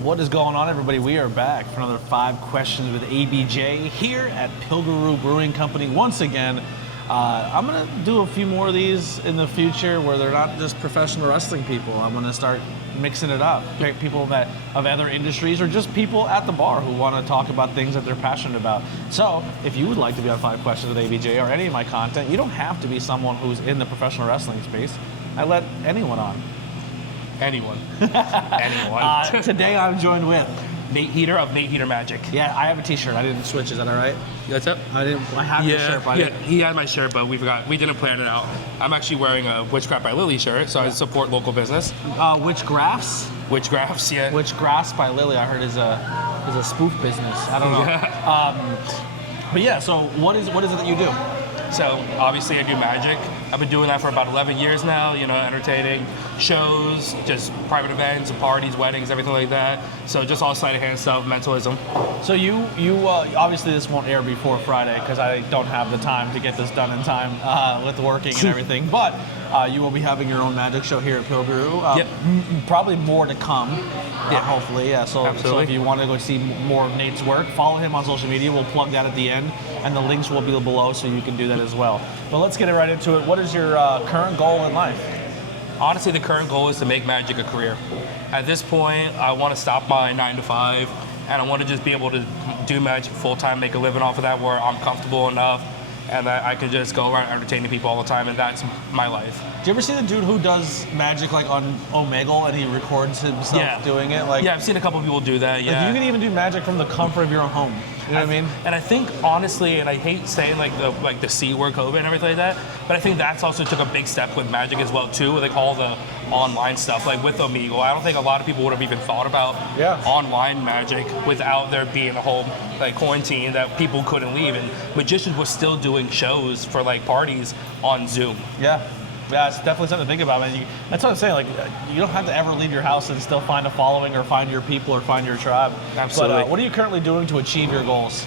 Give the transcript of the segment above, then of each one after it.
What is going on, everybody? We are back for another 5 questions with ABJ here at Pilgrim Brewing Company once again. I'm going to do a few more of these in the future where they're not just professional wrestling people. I'm going to start mixing it up. People that of other industries or just people at the bar who want to talk about things that they're passionate about. So if you would like to be on 5 questions with ABJ or any of my content, you don't have to be someone who's in the professional wrestling space. I let anyone on. Anyone. Anyone. Today I'm joined with Nate Heater of Nate Heater Magic. Yeah, I have a t-shirt. I didn't switch. Is that all right? What's up? I have your shirt, but he had my shirt, but we forgot. We didn't plan it out. I'm actually wearing a WitchCraftsByLilly shirt, so I support local business. WitchCrafts? WitchCrafts, yeah. WitchCraftsByLilly, I heard is a spoof business. I don't know. Yeah. But yeah, so what is it that you do? So obviously I do magic. I've been doing that for about 11 years now, you know, entertaining shows, just private events, parties, weddings, everything like that. So just all sleight of hand stuff, mentalism. So you obviously this won't air before Friday because I don't have the time to get this done in time with working and everything. But you will be having your own magic show here at Pilgrim. Yep. Probably more to come, hopefully. Yeah, so if you want to go see more of Nate's work, follow him on social media. We'll plug that at the end, and the links will be below so you can do that as well. But let's get right into it. What is your current goal in life? Honestly, the current goal is to make magic a career. At this point, I want to stop my 9 to 5, and I want to just be able to do magic full-time, make a living off of that where I'm comfortable enough, and that I can just go around entertaining people all the time, and that's my life. Do you ever see the dude who does magic like on Omegle and he records himself doing it? Like, yeah, I've seen a couple people do that, yeah. Like you can even do magic from the comfort of your own home. You know what I mean? And I think, honestly, and I hate saying like the C word, COVID and everything like that, but I think that's also took a big step with magic as well, too, with like all the online stuff, like with Omegle. I don't think a lot of people would have even thought about online magic without there being a whole like quarantine that people couldn't leave, and magicians were still doing shows for like parties on Zoom. Yeah. Yeah, it's definitely something to think about, man. That's what I'm saying. Like, you don't have to ever leave your house and still find a following or find your people or find your tribe. Absolutely. But what are you currently doing to achieve your goals?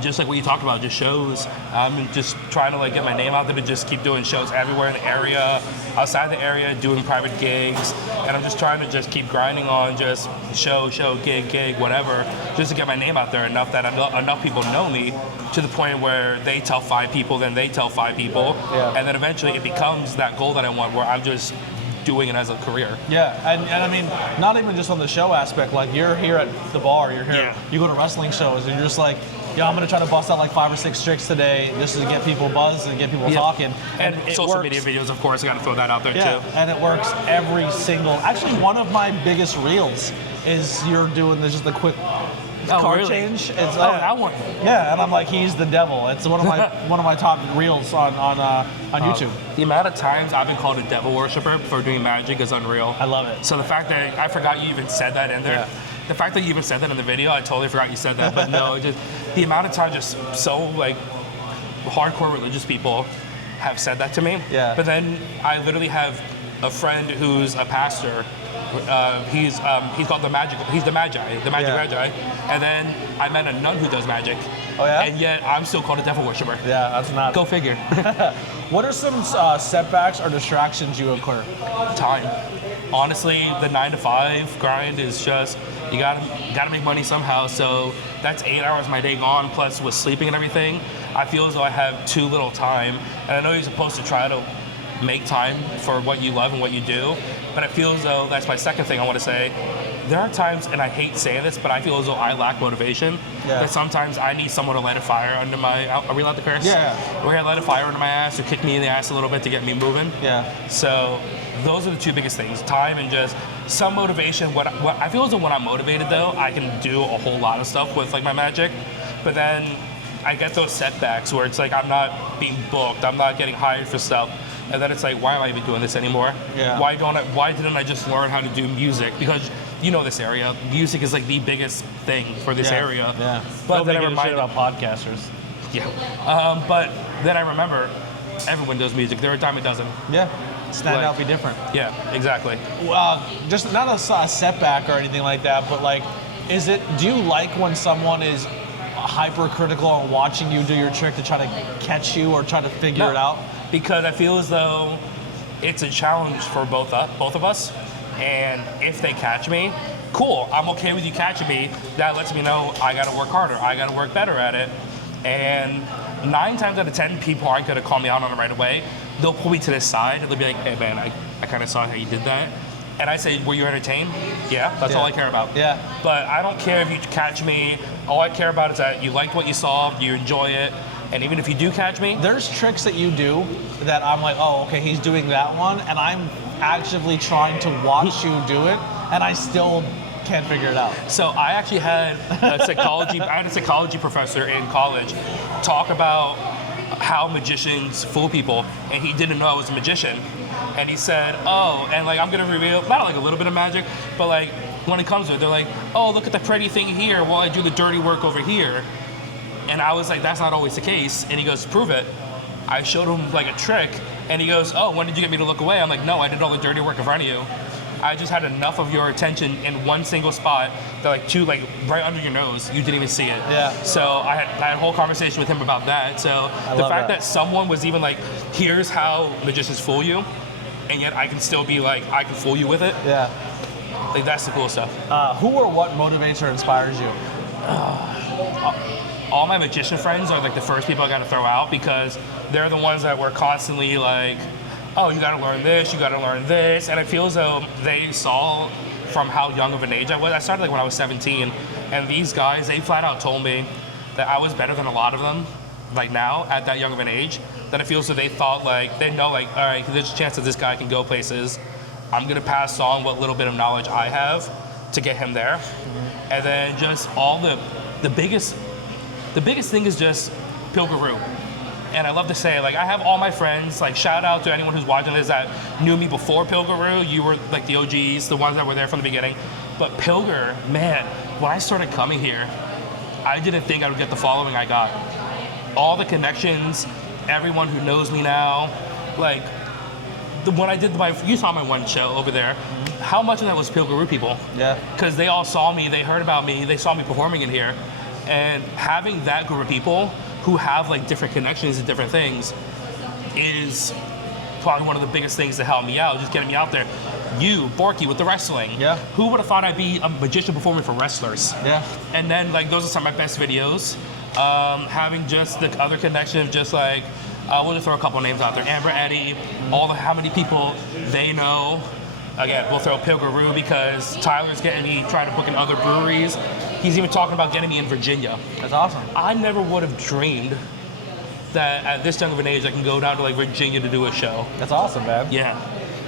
Just like what you talked about, just shows. I'm just trying to like get my name out there to just keep doing shows everywhere in the area, outside the area, doing private gigs, and I'm just trying to just keep grinding on just show, gig, whatever, just to get my name out there enough that enough people know me to the point where they tell 5 people, then they tell 5 people, and then eventually it becomes that goal that I want where I'm just doing it as a career. Yeah, and I mean, not even just on the show aspect, like you're here at the bar, you're here, you go to wrestling shows, and you're just like, yeah, I'm gonna try to bust out like 5 or 6 tricks today just to get people buzzed and get people talking. And social media videos, of course, I gotta throw that out there too. And it works every single, actually one of my biggest reels is you're doing just the quick card change. It's, that one. Yeah, and I'm like, he's the devil. It's one of my top reels on YouTube. The amount of times I've been called a devil worshiper for doing magic is unreal. I love it. So the fact that I forgot you even said that in there. Yeah. The fact that you even said that in the video, I totally forgot you said that. But no, just the amount of time, just so like hardcore religious people have said that to me. Yeah. But then I literally have a friend who's a pastor. He's called the Magi, Magi. And then I met a nun who does magic. Oh yeah? And yet I'm still called a devil worshiper. Yeah, that's not. Go figure. What are some setbacks or distractions you occur? Time. Honestly, the 9 to 5 grind is just, you gotta make money somehow. So that's 8 hours of my day gone, plus with sleeping and everything. I feel as though I have too little time. And I know you're supposed to try to make time for what you love and what you do, but I feel as though, that's my second thing I want to say, there are times, and I hate saying this, but I feel as though I lack motivation, that sometimes I need someone to light a fire under my, are we allowed to curse? Yeah. We're gonna light a fire under my ass or kick me in the ass a little bit to get me moving. Yeah. So those are the 2 biggest things, time and just some motivation. What I feel as though when I'm motivated though, I can do a whole lot of stuff with like my magic, but then I get those setbacks where it's like I'm not being booked, I'm not getting hired for stuff. And then it's like, why am I even doing this anymore? Yeah. Why didn't I just learn how to do music? Because you know this area, music is like the biggest thing for this area. Yeah. But then I remind about podcasters. Yeah. But then I remember, everyone does music. There are times it doesn't. Yeah. Stand out, be different. Yeah, exactly. Just not a setback or anything like that, but like, do you like when someone is hypercritical on watching you do your trick to try to catch you or try to figure it out? Because I feel as though it's a challenge for both of us, and if they catch me, cool, I'm okay with you catching me. That lets me know I gotta work harder, I gotta work better at it. And 9 times out of 10, people aren't gonna call me out on it right away. They'll pull me to the side and they'll be like, hey man, I kind of saw how you did that. And I say, were you entertained? Yeah, that's all I care about. Yeah. But I don't care if you catch me. All I care about is that you liked what you saw, you enjoy it. And even if you do catch me, there's tricks that you do that I'm like, oh, okay, he's doing that one, and I'm actively trying to watch you do it, and I still can't figure it out. So I actually had a psychology professor in college talk about how magicians fool people, and he didn't know I was a magician. And he said, oh, and like I'm gonna reveal, not like a little bit of magic, but like when it comes to it, they're like, oh, look at the pretty thing here while I do the dirty work over here. And I was like, that's not always the case. And he goes, prove it. I showed him like a trick, and he goes, oh, when did you get me to look away? I'm like, no, I did all the dirty work in front of you. I just had enough of your attention in one single spot that like right under your nose, you didn't even see it. Yeah. So I had a whole conversation with him about that. So the fact that someone was even like, here's how magicians fool you, and yet I can still be like, I can fool you with it. Yeah. Like that's the cool stuff. Who or what motivates or inspires you? All my magician friends are like the first people I gotta throw out, because they're the ones that were constantly like, oh, you gotta learn this, you gotta learn this. And I feel as though they saw from how young of an age I was. I started like when I was 17, and these guys, they flat out told me that I was better than a lot of them, like now, at that young of an age, that I feel as though they thought like, they know like, all right, there's a chance that this guy can go places. I'm gonna pass on what little bit of knowledge I have to get him there. Mm-hmm. And then just all the biggest thing is just Pilgaroo. And I love to say, like, I have all my friends, like, shout out to anyone who's watching this that knew me before Pilgaroo. You were like the OGs, the ones that were there from the beginning. But Pilgar, man, when I started coming here, I didn't think I would get the following I got. All the connections, everyone who knows me now, like, when I did you saw my one show over there, how much of that was Pilgaroo people? Yeah. Because they all saw me, they heard about me, they saw me performing in here. And having that group of people who have like different connections and different things is probably one of the biggest things to help me out, just getting me out there. You, Borky, with the wrestling. Yeah. Who would have thought I'd be a magician performing for wrestlers? Yeah. And then like those are some of my best videos. Having just the other connection of just like, we'll just throw a couple names out there. Amber, Eddie, how many people they know. Again, we'll throw Pilgaroo because Tyler's getting me trying to book in other breweries. He's even talking about getting me in Virginia. That's awesome. I never would have dreamed that at this young of an age I can go down to like Virginia to do a show. That's awesome, man. Yeah.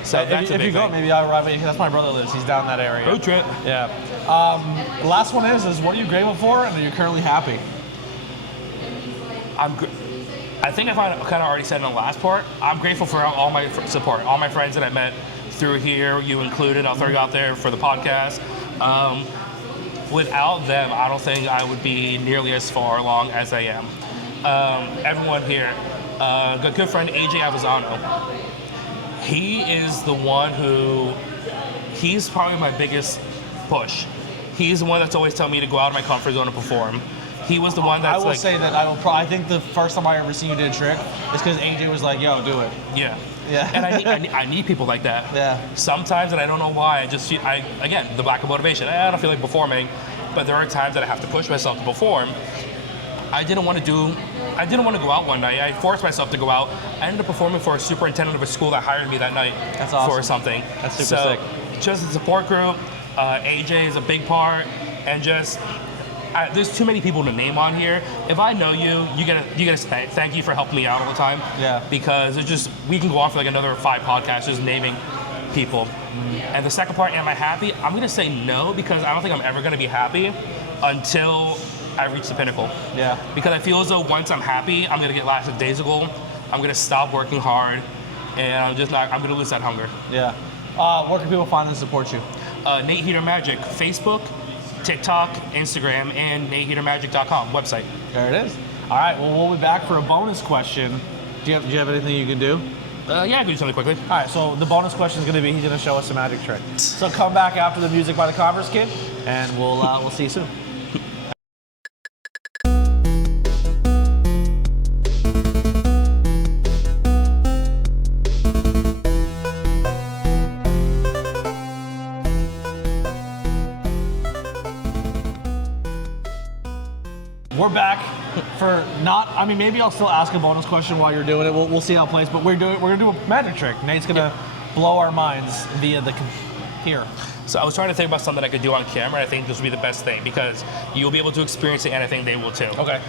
So that's a big thing. If you go, maybe I'll arrive with you. That's my brother lives. He's down that area. Road trip. Yeah. The last one is what are you grateful for, and are you currently happy? I think I kind of already said in the last part. I'm grateful for all my support, all my friends that I met through here, you included. I'll throw you out there for the podcast. Without them, I don't think I would be nearly as far along as I am. Everyone here, a good friend, AJ Avizano, he is the one he's probably my biggest push. He's the one that's always telling me to go out of my comfort zone and perform. He was the one that's I will say that I think the first time I ever seen you do a trick is because AJ was like, yo, do it. Yeah. Yeah. And I need people like that. Yeah. Sometimes, and I don't know why, again, the lack of motivation. I don't feel like performing, but there are times that I have to push myself to perform. I didn't want to go out one night. I forced myself to go out. I ended up performing for a superintendent of a school that hired me that night. That's awesome. For something. That's super sick. Just the support group, AJ is a big part, and just, there's too many people to name on here. If I know you, you gotta say thank you for helping me out all the time. Yeah. Because we can go on for like another 5 podcasts just naming people. And the second part, am I happy? I'm gonna say no, because I don't think I'm ever gonna be happy until I reach the pinnacle. Yeah. Because I feel as though once I'm happy, I'm gonna get lackadaisical. I'm gonna stop working hard, and I'm gonna lose that hunger. Yeah. Where can people find and support you? Nate Heater Magic, Facebook, TikTok, Instagram, and NateHeaterMagic.com website. There it is. All right, well, we'll be back for a bonus question. Do you have anything you can do? Yeah, I can do something quickly. All right, so the bonus question is going to be, he's going to show us a magic trick. So come back after the music by the Converse Kid, and we'll see you soon. We're back for not, I mean, maybe I'll still ask a bonus question while you're doing it. We'll see how it plays, but we're gonna do a magic trick. Nate's gonna blow our minds via the here. So I was trying to think about something I could do on camera. I think this would be the best thing because you'll be able to experience it, and I think they will too. Okay.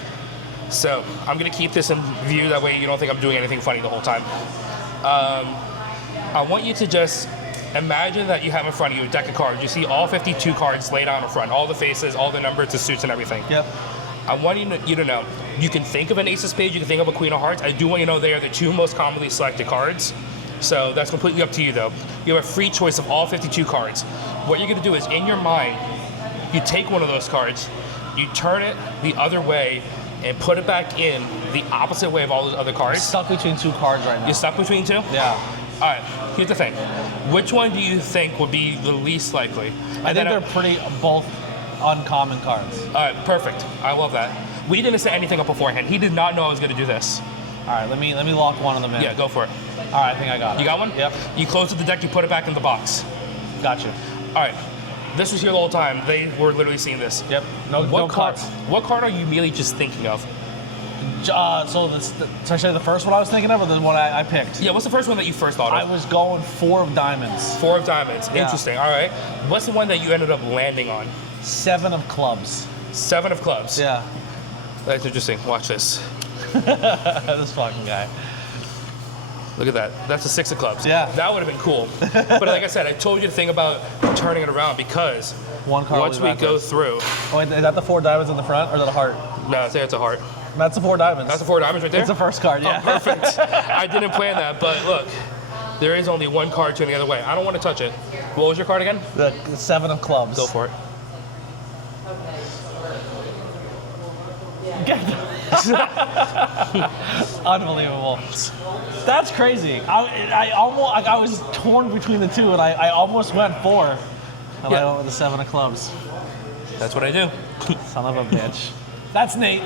So I'm gonna keep this in view. That way you don't think I'm doing anything funny the whole time. I want you to just imagine that you have in front of you a deck of cards. You see all 52 cards laid out in front, all the faces, all the numbers, the suits, and everything. Yep. I want you to know, you can think of an ace of spades, you can think of a queen of hearts. I do want you to know they are the two most commonly selected cards. So that's completely up to you though. You have a free choice of all 52 cards. What you're gonna do is, in your mind, you take one of those cards, you turn it the other way, and put it back in the opposite way of all those other cards. Stuck between two cards right now. You're stuck between two? Yeah. All right, here's the thing. Which one do you think would be the least likely? I think they're pretty both uncommon cards. All right, perfect. I love that. We didn't set anything up beforehand. He did not know I was going to do this. All right, let me lock one of them in. Yeah, go for it. All right, I think I got it. You got one? Yep. You close the deck, you put it back in the box. Got you. All right. This was here the whole time. They were literally seeing this. Yep. No cards. What card are you immediately just thinking of? So should I say the first one I was thinking of, or the one I picked? Yeah, what's the first one that you first thought of? I was going 4 of diamonds. 4 of diamonds. Yeah. Interesting. All right. What's the one that you ended up landing on? 7 of clubs. 7 of clubs. Yeah. That's interesting. Watch this. This fucking guy. Look at that. That's a 6 of clubs. Yeah. That would have been cool. But like I said, I told you to think about turning it around because One card once we go through. Oh, wait, is that the 4 diamonds in the front, or is that a heart? No, I think it's a heart. That's the 4 diamonds. That's the 4 diamonds right there? It's the first card, yeah. Oh, perfect. I didn't plan that, but look, there is only one card turning the other way. I don't want to touch it. What was your card again? The 7 of clubs. Go for it. Unbelievable. That's crazy. I almost, like, I was torn between the two, and I almost went 4, and Yeah. I went with the 7 of clubs. That's what I do. Son of a bitch. That's Nate.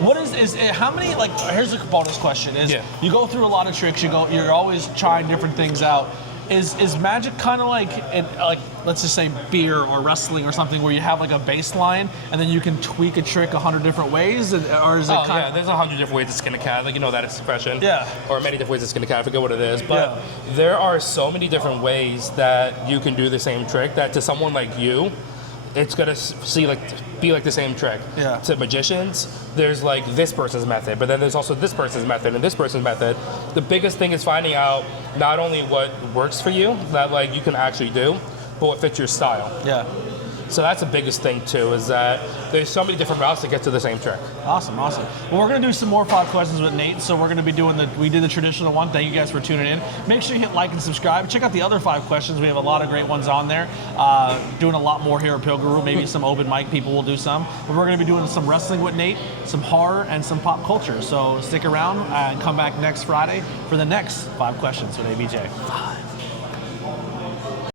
What is how many, like, here's a bonus question, is you go through a lot of tricks, you're always trying different things out. Is magic kind of like let's just say beer or wrestling or something, where you have like a baseline and then you can tweak a trick 100 different ways, or is it kind of... there's 100 different ways to skin a cat, like, you know that expression. Yeah. Or many different ways to skin a cat, I forget what it is, but there are so many different ways that you can do the same trick that to someone like you, it's gonna be like the same trick. Yeah. To magicians, there's like this person's method, but then there's also this person's method and this person's method. The biggest thing is finding out not only what works for you, that like you can actually do, but what fits your style. Yeah. So that's the biggest thing too, is that there's so many different routes to get to the same trick. Awesome, awesome. Well, we're gonna do some more 5 questions with Nate, so we're gonna be doing we did the traditional one. Thank you guys for tuning in. Make sure you hit like and subscribe. Check out the other 5 questions. We have a lot of great ones on there. Doing a lot more here at Pilgrim. Maybe some open mic people will do some. But we're gonna be doing some wrestling with Nate, some horror, and some pop culture. So stick around and come back next Friday for the next 5 questions with ABJ. 5.